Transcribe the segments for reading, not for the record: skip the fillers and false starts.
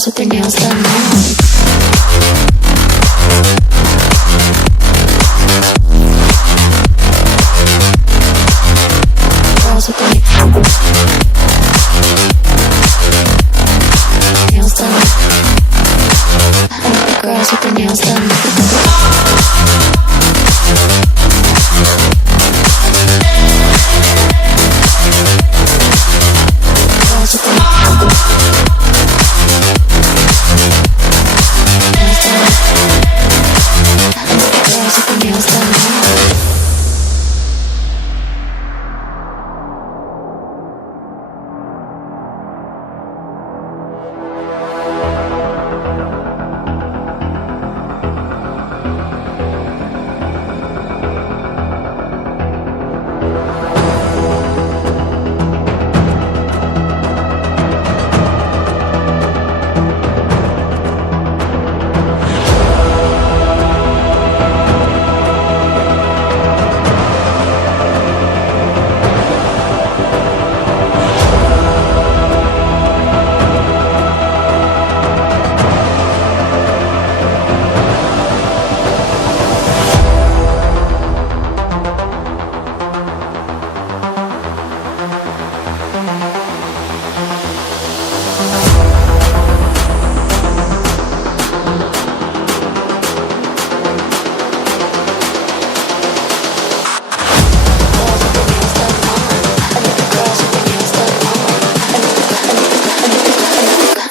girls with their nails done now. Girls with their nails done. I like the girls with their nails done. Girls with their nails done now.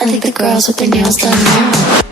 I think the girls with their nails done now.